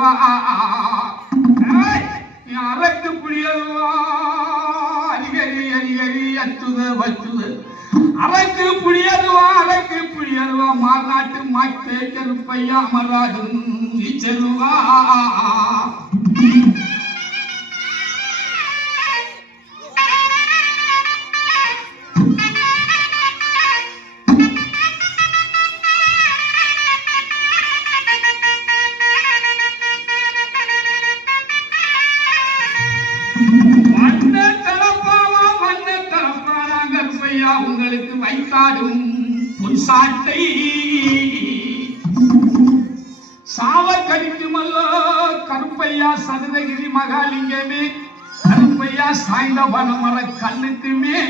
புளியல்வா ஏய், நீ அரைக்கு அரிகரி அரிகரி அச்சுது வச்சுது. அரைக்கு புளியல்வா அரைக்கு புளியல்வா மாநாட்டு மாட்டே கருப்பையா அமராஜன் செல்வா வண்ண ஐயா உங்களுக்கு வைத்தாடும் பொன் சாட்டை சாவ கடிக்குமல்லோ கருப்பையா சதுரகிரி மகாலிங்கமே கருப்பையா சாய்ந்த வனமர கண்ணுக்குமே.